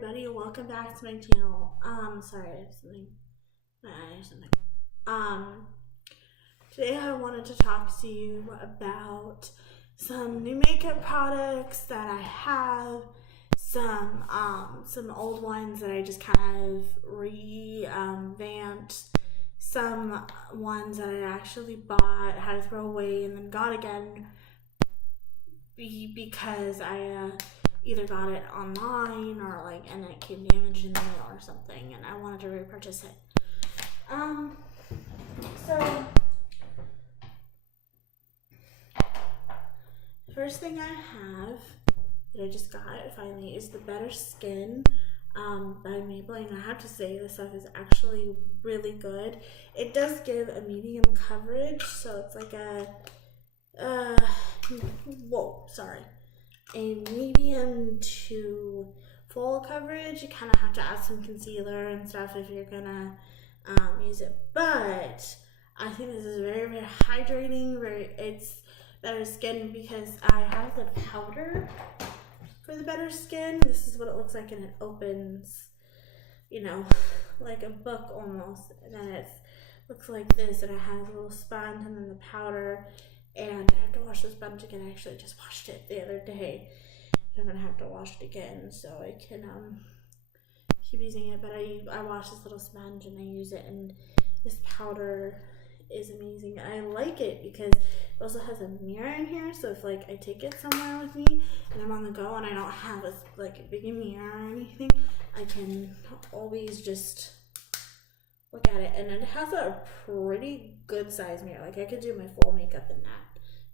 everybody, welcome back to my channel. Sorry, I have something, my eye or something. Today I wanted to talk to you about some new makeup products that I have, some old ones that I just kind of revamped, some ones that I actually bought, had to throw away, and then got again because I either got it online or and it came damaged in the mail or something, and I wanted to repurchase it. So the first thing I have that I just got finally is the Better Skin by Maybelline. I have to say this stuff is actually really good. It does give a medium coverage, so it's like a medium to full coverage. You kind of have to add some concealer and stuff if you're gonna use it, but I think this is very, very hydrating. It's Better Skin because I have the powder for the Better Skin. This is what it looks like, and it opens, like a book almost, and then it looks like this, and it has a little sponge and then the powder. And I have to wash this sponge again. I actually just washed it the other day. I'm gonna have to wash it again so I can keep using it. But I wash this little sponge and I use it, and this powder is amazing. I like it because it also has a mirror in here, so if I take it somewhere with me and I'm on the go and I don't have a big mirror or anything, I can always just look at it. And it has a pretty good size mirror. I could do my full makeup in that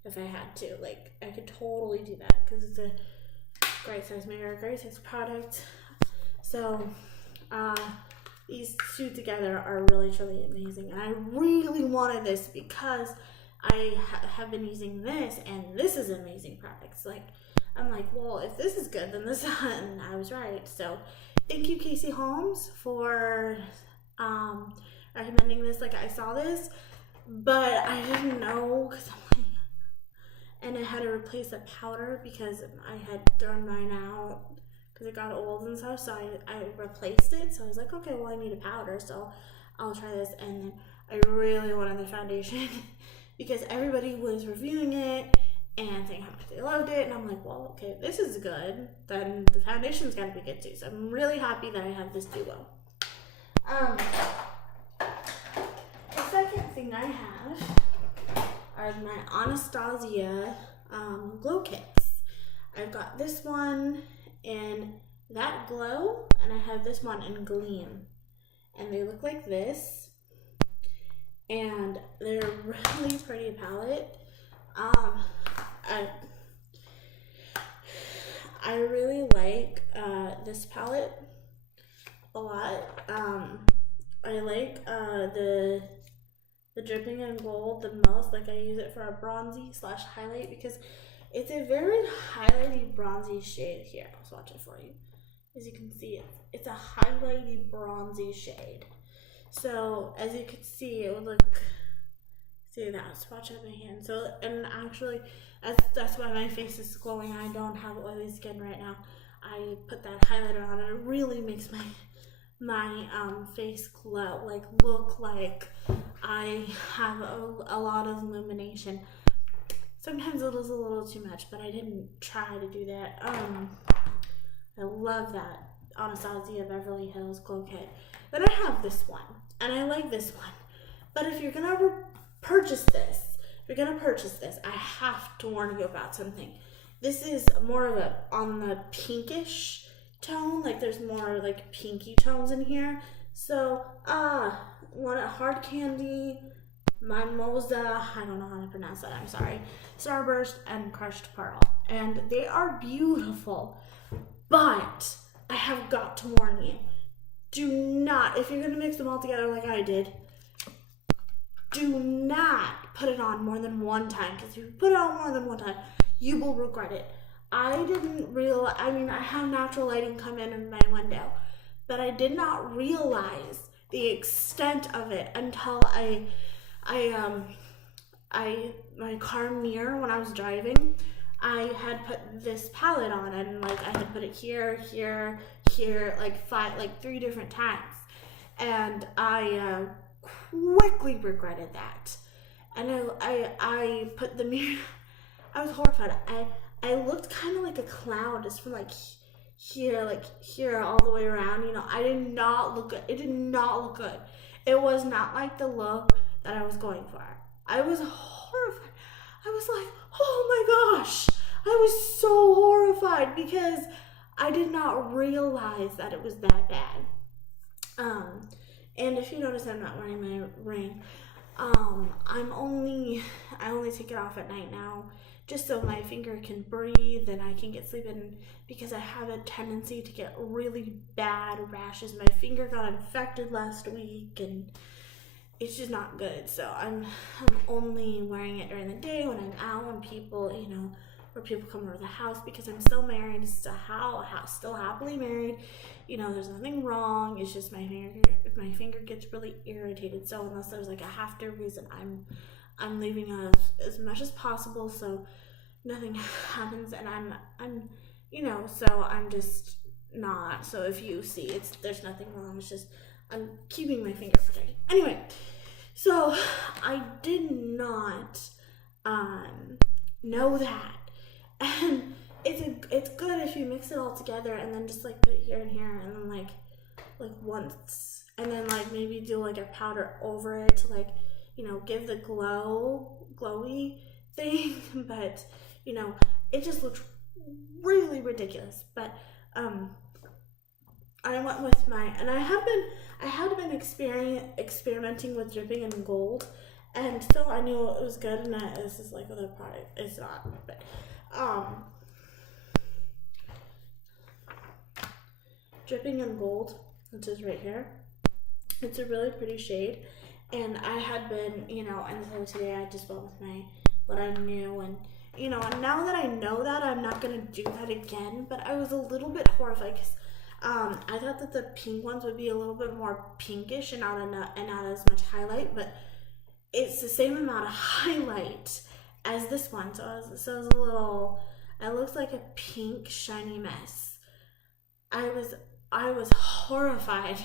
if I had to. I could totally do that because it's a great size mirror, great size product. So these two together are really, truly amazing, and I really wanted this because I have been using this, and this is an amazing product. I'm like, well, if this is good, then this, and I was right. So thank you, Casey Holmes, for recommending this. I saw this, but I didn't know because and I had to replace the powder because I had thrown mine out because it got old and stuff, so I replaced it. So I was like, okay, well, I need a powder, so I'll try this. And then I really wanted the foundation because everybody was reviewing it and saying how much they loved it, and I'm like, well, okay, if this is good, then the foundation's got to be good too. So I'm really happy that I have this duo. The second thing I have are my Anastasia glow kits. I've got this one in that glow, and I have this one in gleam, and they look like this, and they're a really pretty palette. I really like this palette a lot. I like the dripping in gold the most. I use it for a bronzy / highlight because it's a very highlighty bronzy shade here. I'll swatch it for you. As you can see, it's a highlighty bronzy shade. So as you can see, it would look, see that, swatch out my hand. So, and actually that's why my face is glowing. I don't have oily skin right now. I put that highlighter on, and it really makes my face glow, look like I have a lot of illumination. Sometimes it is a little too much, but I didn't try to do that. I love that Anastasia Beverly Hills glow kit. Then I have this one, and I like this one. But if you're gonna purchase this, I have to warn you about something. This is more of on the pinkish tone. There's more pinky tones in here. So one Hard Candy, Mimosa, I don't know how to pronounce that, I'm sorry, Starburst, and Crushed Pearl, and they are beautiful. But I have got to warn you, do not, if you're gonna mix them all together like I did, do not put it on more than one time, because if you put it on more than one time, you will regret it. I didn't realize, I have natural lighting come in my window, but I did not realize the extent of it until my car mirror, when I was driving, I had put this palette on, and I had put it here, here, here like 3 different times, and I quickly regretted that. And I put the mirror. I was horrified. I looked kind of like a clown, just from like here all the way around. I did not look good. It did not look good. It was not like the look that I was going for. I was horrified. I was like, oh my gosh. I was so horrified because I did not realize that it was that bad. And if you notice, I'm not wearing my ring. I only take it off at night now, just so my finger can breathe and I can get sleep in, because I have a tendency to get really bad rashes. My finger got infected last week and it's just not good. So I'm only wearing it during the day when I'm out, when people, where people come over the house, because I'm still married, still happily married. There's nothing wrong. It's just my finger gets really irritated. So unless there's like a half-day reason, I'm leaving as much as possible so nothing happens. And I'm so I'm just not. So if you see, there's nothing wrong. It's just I'm keeping my finger protected. Anyway, so I did not know that. And it's good if you mix it all together and then just like put it here and here, and then like once, and then like maybe do like a powder over it to like give the glowy thing. But it just looks really ridiculous. But I went with and I had been experimenting with dripping in gold, and still I knew it was good. And this is like other product, it's not, but dripping in gold, which is right here. It's a really pretty shade, and I had been, and so today I just went with what I knew, and and now that I know that, I'm not gonna do that again. But I was a little bit horrified because I thought that the pink ones would be a little bit more pinkish and not as much highlight, but it's the same amount of highlight as this one. So it was a little, it looks like a pink shiny mess. I was horrified.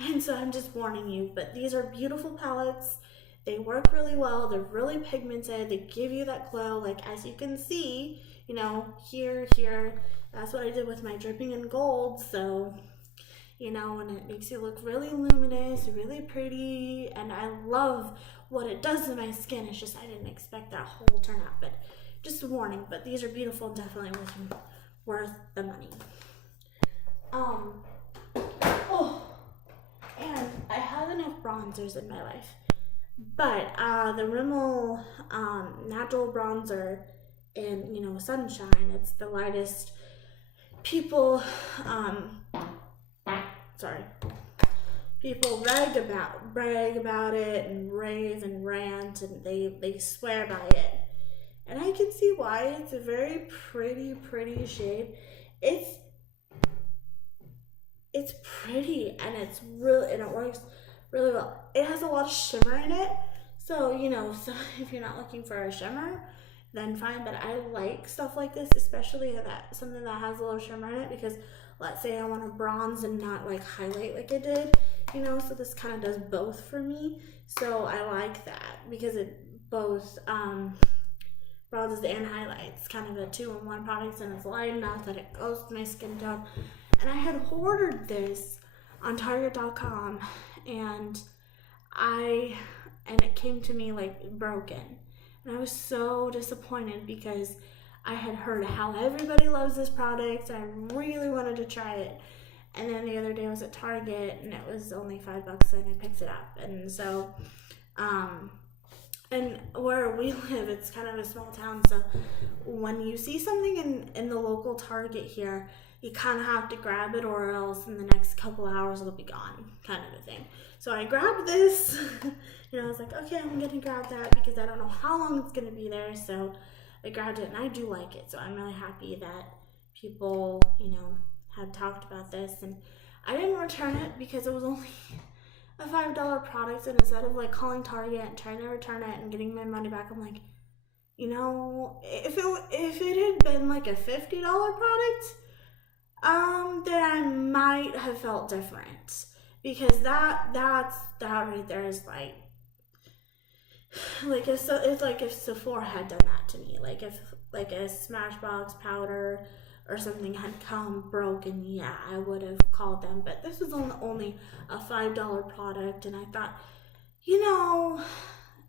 And so I'm just warning you, but these are beautiful palettes. They work really well. They're really pigmented. They give you that glow, like as you can see, here. That's what I did with my dripping in gold. So, and it makes you look really luminous, really pretty, and I love what it does to my skin. It's just I didn't expect that whole turnout, but just a warning. But these are beautiful and definitely worth the money. And I have enough bronzers in my life, but the Rimmel natural bronzer in Sunshine, it's the lightest. People people brag about it and rave and rant, and they swear by it, and I can see why. It's a very pretty shade. It's pretty, and it works really well. It has a lot of shimmer in it, so so if you're not looking for a shimmer, then fine. But I like stuff like this, especially something that has a little shimmer in it, because let's say I want to bronze and not like highlight like it did, so this kind of does both for me. So I like that because it both bronzes and highlights, kind of a 2-in-1 product, and it's light enough that it goes to my skin tone. And I had ordered this on Target.com, and it came to me like broken. And I was so disappointed because I had heard how everybody loves this product, and I really wanted to try it. And then the other day I was at Target, and it was only $5, and I picked it up. And so, and where we live, it's kind of a small town, so when you see something in the local Target here, you kind of have to grab it, or else in the next couple hours it'll be gone, kind of a thing. So I grabbed this. I was like, okay, I'm gonna grab that because I don't know how long it's gonna be there. So I grabbed it, and I do like it. So I'm really happy that people, had talked about this. And I didn't return it because it was only a $5 product, and instead of like calling Target and trying to return it and getting my money back, I'm like, if it had been like a $50 product, then I might have felt different, because that right there is like if Sephora had done that to me, like if like a Smashbox powder or something had come broken, yeah, I would have called them. But this was only a $5 product, and I thought,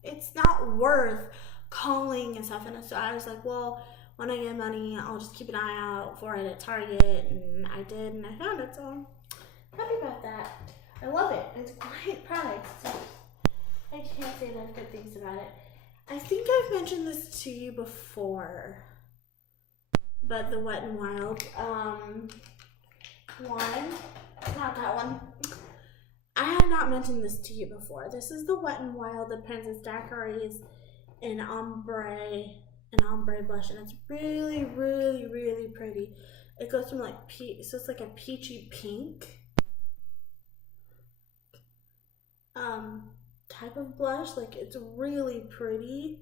it's not worth calling and stuff. And so I was like, well, when I get money, I'll just keep an eye out for it at Target, and I did, and I found it, so I'm happy about that. I love it. It's a great product. I can't say enough good things about it. I think I've mentioned this to you before, but the Wet n Wild one, not that one. I have not mentioned this to you before. This is the Wet n Wild, the Princess Daiquiris in ombre blush, and it's really, really, really pretty. It goes from like so it's like a peachy pink type of blush. Like, it's really pretty.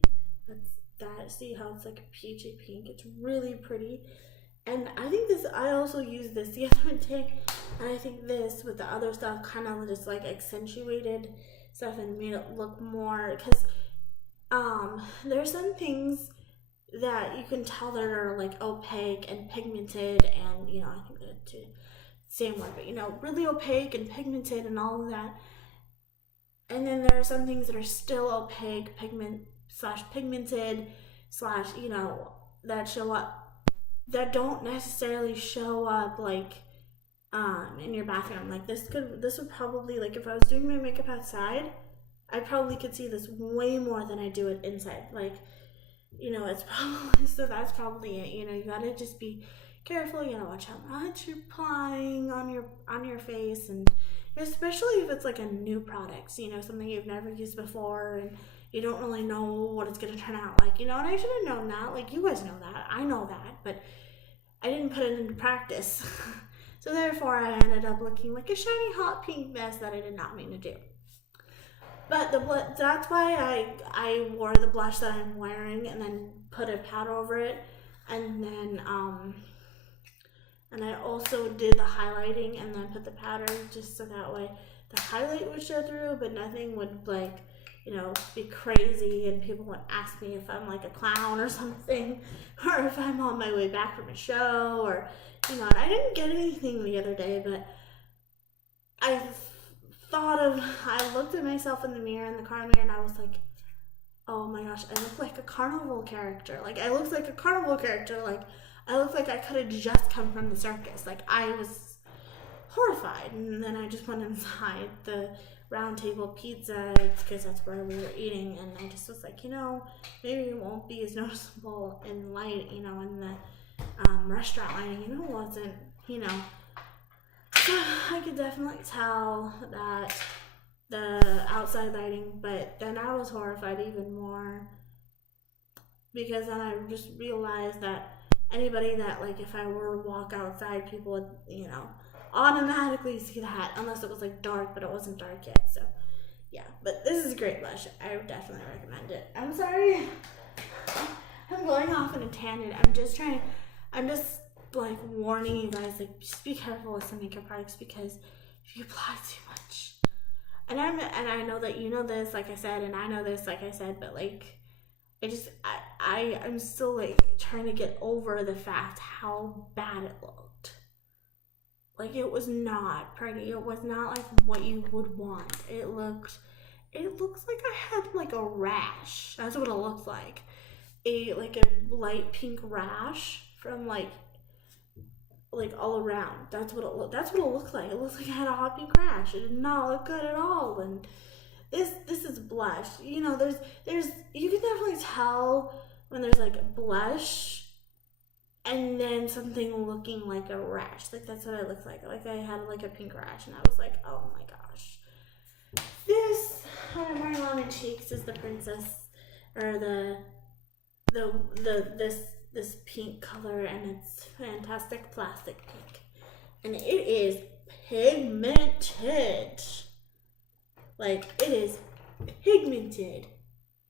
See how it's like a peachy pink? It's really pretty. And I think I also used this the other day, and I think this with the other stuff kind of just like accentuated stuff and made it look more, because there's some things that you can tell that are like opaque and pigmented, and I think that's the same word, but really opaque and pigmented and all of that. And then there are some things that are still opaque, pigmented that show up, that don't necessarily show up like in your bathroom. Like this would probably, like if I was doing my makeup outside, I probably could see this way more than I do it inside. Like, it's probably, so that's probably it. You gotta just be careful. You gotta watch how much you're applying on your face, and especially if it's like a new product, something you've never used before, and you don't really know what it's gonna turn out like. And I should have known that. Like, you guys know that. I know that, but I didn't put it into practice. So therefore, I ended up looking like a shiny hot pink mess that I did not mean to do. But that's why I wore the blush that I'm wearing, and then put a powder over it, and then and I also did the highlighting and then put the powder, just so that way the highlight would show through, but nothing would be crazy, and people would ask me if I'm like a clown or something, or if I'm on my way back from a show, or and I didn't get anything the other day, but I looked at myself in the car mirror, and I was like, oh my gosh, I look like a carnival character. Like, I looked like a carnival character. Like, I looked like I could have just come from the circus. Like, I was horrified. And then I just went inside the Round Table Pizza, because that's where we were eating, and I just was like, maybe it won't be as noticeable in light, in the restaurant lighting, it wasn't, So I could definitely tell that the outside lighting, but then I was horrified even more, because then I just realized that anybody that, like, if I were to walk outside, people would, automatically see that, unless it was like dark, but it wasn't dark yet. So yeah, but this is a great blush. I would definitely recommend it. I'm sorry, I'm going off in a tangent. I'm just like warning you guys, like, just be careful with some makeup products, because if you apply too much, and I know that you know this, like I said, and I know this, like I said, but like, I'm still like trying to get over the fact how bad it looked. Like, it was not pretty. It was not like what you would want. It looks like I had like a rash. That's what it looks like. A light pink rash from like all around. That's what it looked like. It looks like I had a hot pink rash. It did not look good at all. And this is blush. There's you can definitely tell when there's like blush and then something looking like a rash. Like, that's what it looks like. Like, I had like a pink rash, and I was like, oh my gosh. This what I'm wearing on my cheeks is the princess, or this pink color, and it's Fantastic Plastic Pink, and it is pigmented. Like, it is pigmented.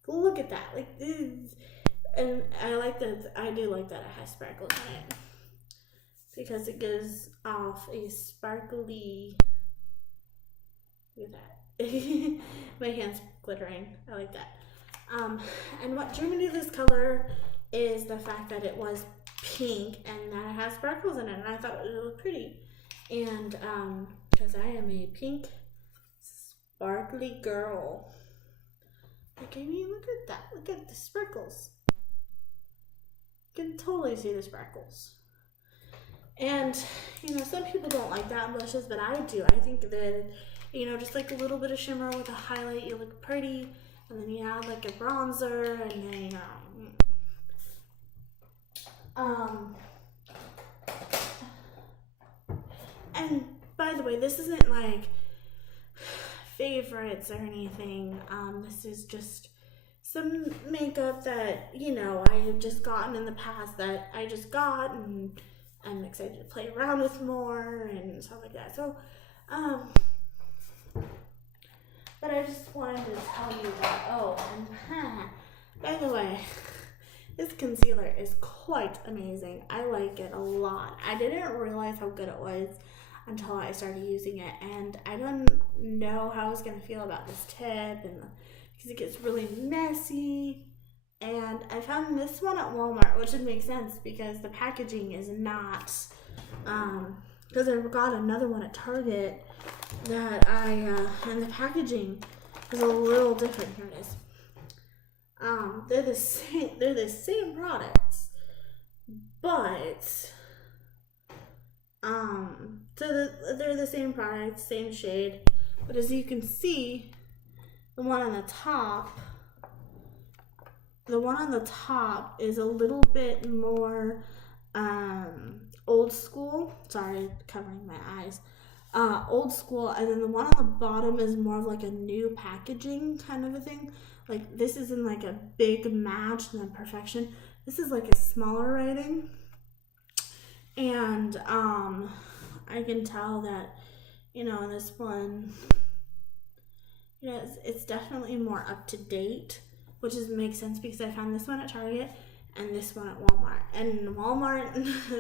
Look at that. Like, this. And I do like that it has sparkles in it. because it gives off a sparkly, look at that. My hand's glittering. I like that. And what drew me to this color is the fact that it was pink and that it has sparkles in it, and I thought it would look pretty. And because I am a pink sparkly girl. Like, I mean, look at that. Look at the sparkles. You can totally see the sparkles. And, you know, some people don't like that in blushes, but I do. I think that, you know, just like a little bit of shimmer with a highlight, you look pretty. And then you add like a bronzer, and then, and by the way, this isn't like favorites or anything. This is just some makeup that, you know, I have just gotten in the past that I just got, and I'm excited to play around with more and stuff like that. So, but I just wanted to tell you that. Oh, and by the way, this concealer is quite amazing. I like it a lot. I didn't realize how good it was until I started using it, and I don't know how I was gonna feel about this tip, and because it gets really messy. And I found this one at Walmart, which would make sense because the packaging is not, because I got another one at Target that and the packaging is a little different. Here it is. They're the same products, but, so they're the same products, same shade, but as you can see, the one on the top is a little bit more old school. Sorry, covering my eyes. Old school, and then the one on the bottom is more of like a new packaging kind of a thing. Like, this isn't like a big match and then perfection. This is like a smaller writing, and I can tell that, you know, in this one, you know, it's definitely more up to date, which makes sense because I found this one at Target and this one at Walmart. And Walmart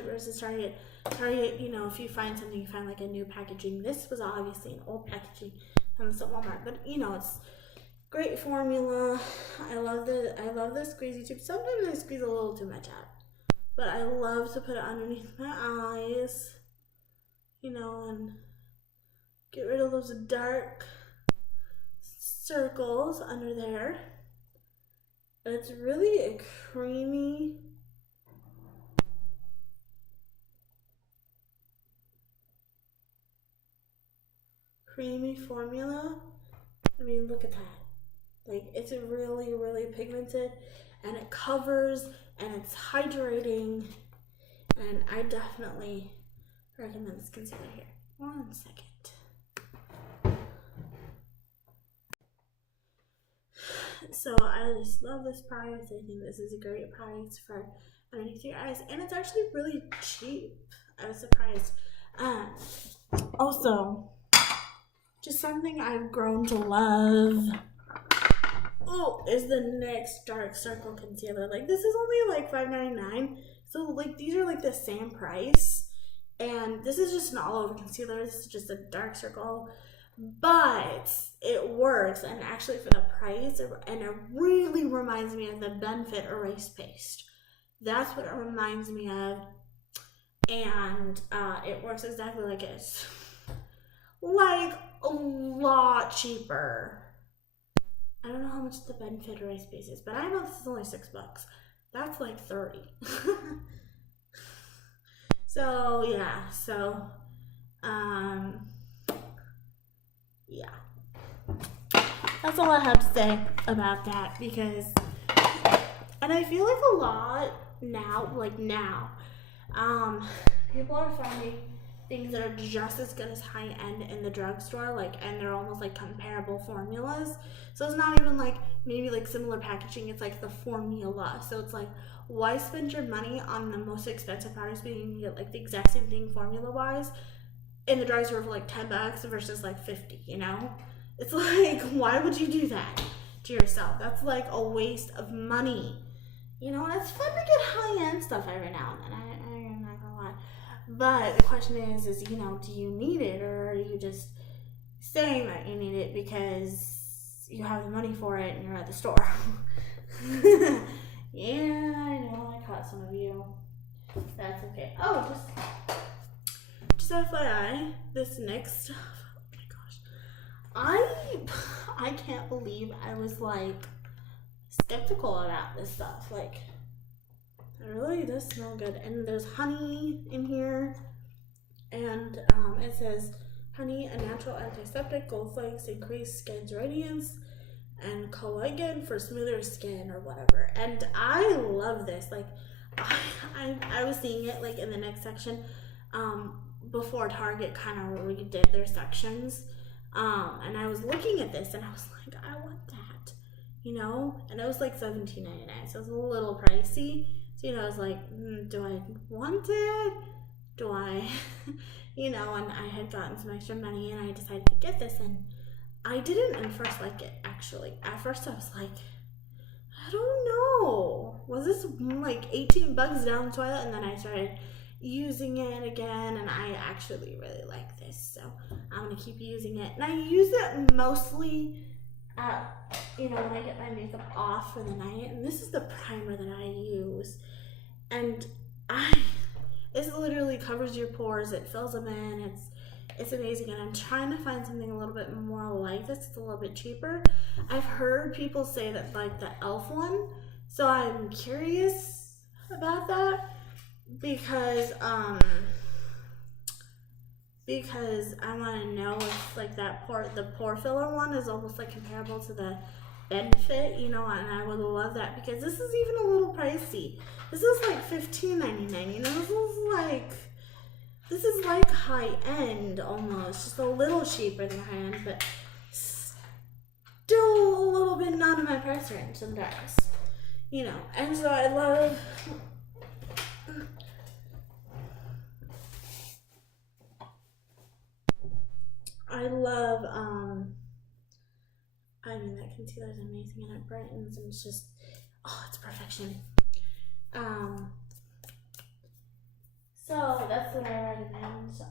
versus Target, you know, if you find something, you find like a new packaging. This was obviously an old packaging from this at Walmart, but you know, it's great formula. I love the squeezy tube. Sometimes I squeeze a little too much out, but I love to put it underneath my eyes, you know, and get rid of those dark circles under there. It's really a creamy, formula. I mean, look at that. Like, it's really, really pigmented, and it covers, and it's hydrating, and I definitely recommend this concealer here. 1 second. So I just love this price. I think this is a great price for underneath your eyes, and it's actually really cheap. I was surprised. Also, just something I've grown to love, is the NYX Dark Circle Concealer. Like, this is only like $5.99, so like these are like the same price, and this is just an all-over concealer. This is just a dark circle, but it works, and actually for the price, and it really reminds me of the Benefit Erase Paste. That's what it reminds me of, and it works exactly like it is. Like, a lot cheaper. I don't know how much the Benefit Erase Paste is, but I know this is only $6. That's like 30. So yeah, yeah. That's all I have to say about that, because, and I feel like a lot now, people are finding things that are just as good as high end in the drugstore, like, and they're almost like comparable formulas. So it's not even like maybe like similar packaging, it's like the formula. So it's like, why spend your money on the most expensive products when you can get like the exact same thing formula wise in the drugstore for like $10 versus like $50, you know? It's like, why would you do that to yourself? That's like a waste of money. You know, and it's fun to get high-end stuff every now and then. I'm not gonna lie. But the question is, you know, do you need it, or are you just saying that you need it because you have the money for it and you're at the store? Yeah, I know, I caught some of you. That's okay. Oh, just FYI, this next, oh my gosh, I can't believe I was like skeptical about this stuff. Like, it really does smell good, and there's honey in here, and it says honey, a natural antiseptic, gold flakes increase skin's radiance, and collagen for smoother skin or whatever. And I love this. Like, I was seeing it like in the next section before Target kind of redid their sections, and I was looking at this and I was like, I want that, you know. And it was like $17.99, so it was a little pricey. So, you know, I was like, do I want it? Do I you know? And I had gotten some extra money and I decided to get this, and I didn't at first like it, actually. At first I was like, I don't know. Was this like 18 bucks down the toilet? And then I started using it again, and I actually really like this. So I'm going to keep using it. And I use it mostly, you know, when I get my makeup off for the night. And this is the primer that I use. And this literally covers your pores. It fills them in. It's amazing, and I'm trying to find something a little bit more like this. It's a little bit cheaper. I've heard people say that like the e.l.f. one, so I'm curious about that because I want to know if like the pore filler one is almost like comparable to the Benefit, you know, and I would love that because this is even a little pricey. This is like $15.99, you know. This is like high end almost, just a little cheaper than high end, but still a little bit not in my price range sometimes, you know. And so I love I mean, that concealer is amazing, and it brightens, and it's just, oh, it's perfection. So that's what I recommend.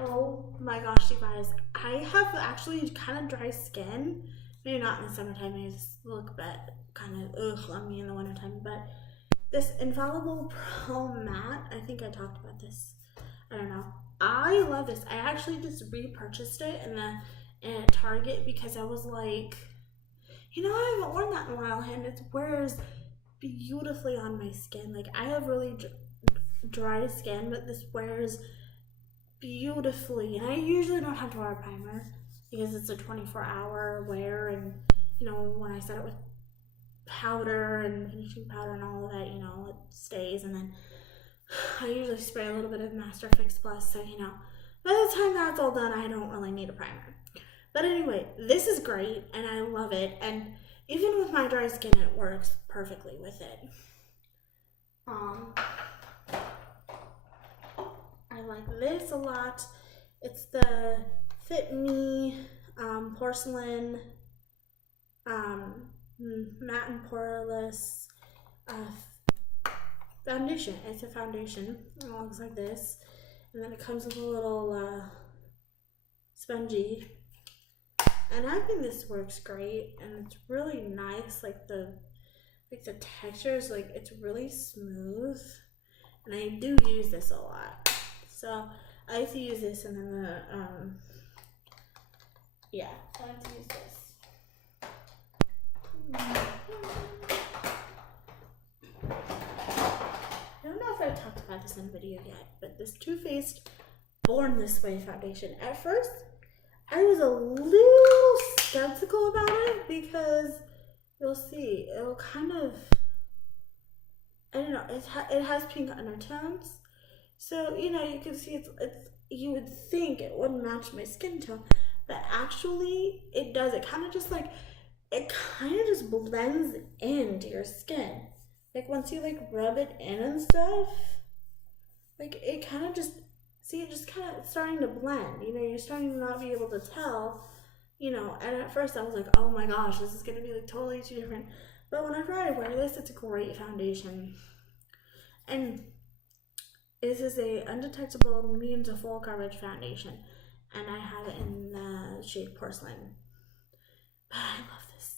Oh my gosh, you guys, I have actually kind of dry skin. Maybe not in the summertime, I just look bad, kind of on me in the wintertime, but this Infallible Pro Matte, I think I talked about this, I don't know. I love this. I actually just repurchased it in Target because I was like, you know, I haven't worn that in a while, and it wears beautifully on my skin. Like, I have really dry skin, but this wears beautifully, and I usually don't have to wear a primer because it's a 24-hour wear, and you know, when I set it with powder and finishing powder and all of that, you know, it stays. And then I usually spray a little bit of Master Fix Plus, so you know, by the time that's all done, I don't really need a primer. But anyway, this is great, and I love it, and even with my dry skin, it works perfectly with it. I like this a lot. It's the Fit Me Porcelain Matte and Poreless foundation. It's a foundation. It looks like this, and then it comes with a little spongy. And I think this works great, and it's really nice. Like the texture is like, it's really smooth, and I do use this a lot. So I like to use this, and then I like to use this. I don't know if I've talked about this in a video yet, but this Too Faced Born This Way foundation. At first, I was a little skeptical about it because you'll see, it'll kind of, I don't know, it has pink undertones. So, you know, you can see it's you would think it wouldn't match my skin tone, but actually it does. It kind of just blends into your skin. Like once you like rub it in and stuff, like it kind of just, see, it just kind of starting to blend, you know, you're starting to not be able to tell, you know. And at first I was like, oh my gosh, this is going to be like totally too different. But whenever I wear this, it's a great foundation. And This is a undetectable medium to full coverage foundation, and I have it in the shade Porcelain. But I love this,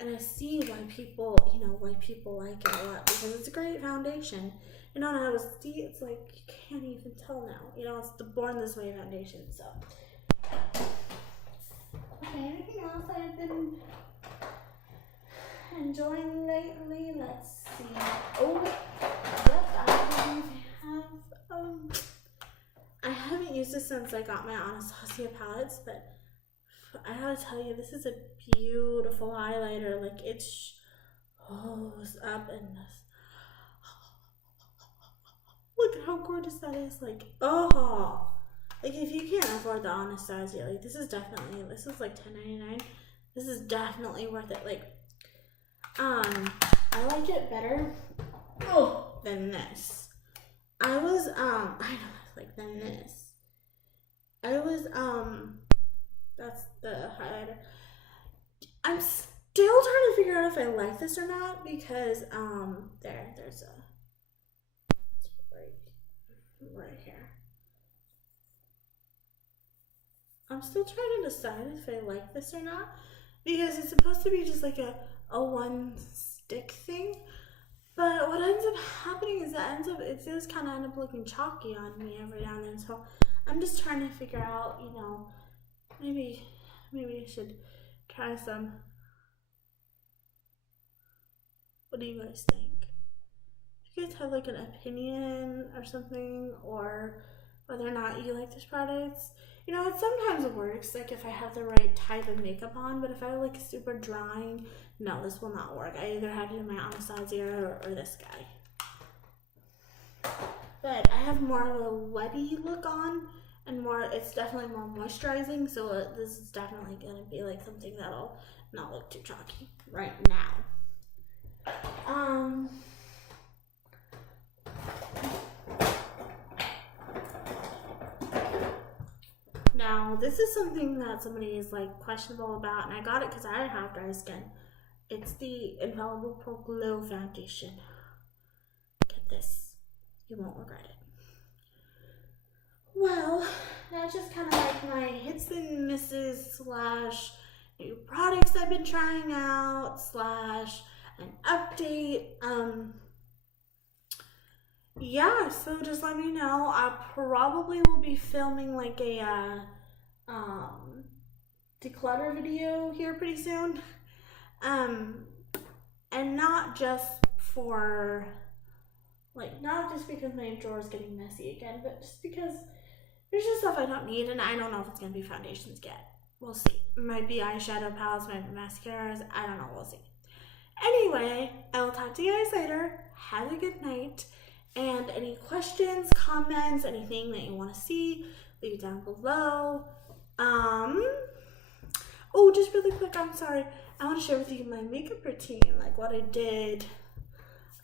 and I see why people, why people like it a lot, because it's a great foundation. And I was see, it's like you can't even tell now. It's the Born This Way foundation. So, okay, anything else I've been enjoying lately? Let's see. Oh, yep, I haven't used this since I got my Anastasia palettes, but I gotta tell you, this is a beautiful highlighter. Like, it shows up in this. Look at how gorgeous that is. Like, oh, like if you can't afford the Anastasia, like this is like $10.99. This is definitely worth it. Like, I like it better than this. I was than this. That's the highlighter. I'm still trying to figure out if I like this or not, because there's a right here. I'm still trying to decide if I like this or not, because it's supposed to be just like a one stick thing, but what ends up happening is it does kind of end up looking chalky on me every now and then. So I'm just trying to figure out, maybe I should try some. What do you guys think? Do you guys have like an opinion or something, or whether or not you like this product? It sometimes works, like if I have the right type of makeup on, but if I like super drying, no, this will not work. I either have to do my Anastasia or this guy. But I have more of a wetty look on, and it's definitely more moisturizing, so this is definitely gonna be like something that'll not look too chalky right now. Now, this is something that somebody is like questionable about, and I got it because I have dry skin. It's the Infallible Pro Glow Foundation. Get this. You won't regret it. Well, that's just kind of like my hits and misses / new products I've been trying out / an update. Yeah, so just let me know. I probably will be filming like a declutter video here pretty soon. And not just because my drawer is getting messy again, but just because there's just stuff I don't need, and I don't know if it's gonna be foundations yet. We'll see. It might be eyeshadow palettes, might be mascaras, I don't know, we'll see. Anyway, I will talk to you guys later. Have a good night. And any questions, comments, anything that you want to see, leave it down below. Oh, just really quick, I'm sorry. I want to share with you my makeup routine, like what I did.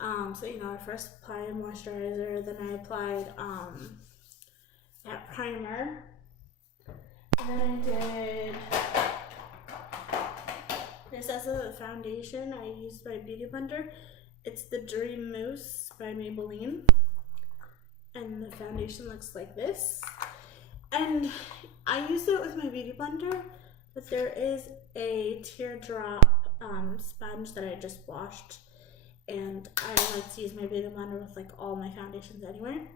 So I first applied moisturizer, then I applied that primer. And then I did this as a foundation. I used my Beauty Blender. It's the Dream Mousse by Maybelline, and the foundation looks like this. And I used it with my Beauty Blender, but there is a teardrop sponge that I just washed, and I like to use my Beauty Blender with like all my foundations anyway.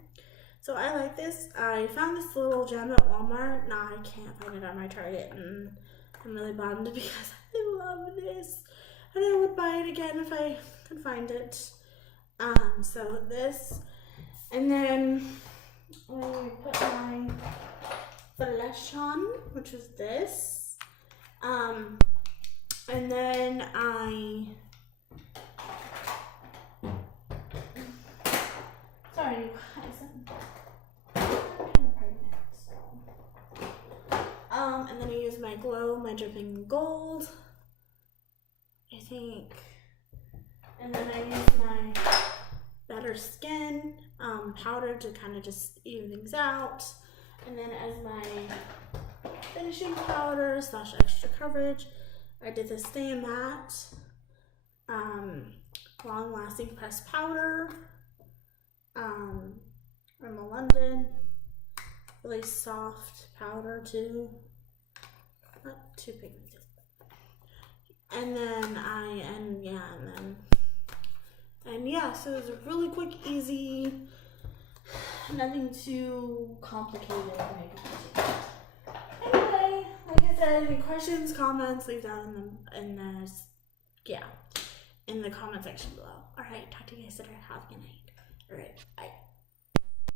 So I like this. I found this little gem at Walmart. Nah, I can't find it on my Target, and I'm really bummed because I love this, and I would buy it again if I could find it. So this, and then I put my blush on, which is this, and then sorry you guys, I'm kind of pregnant, so, and then I use my Glow, my Dripping Gold, I think, and then I use my Better Skin powder to kind of just even things out, and then as my finishing powder / extra coverage, I did the Stay Matte Long Lasting Pressed Powder. Rimmel London. Really soft powder too. Not too pigmented. And then so it was a really quick, easy, nothing too complicated makeup routine. Anyway, like I said, any questions, comments, leave down in the comment section below. Alright, talk to you guys later. Have a good night. Alright, bye.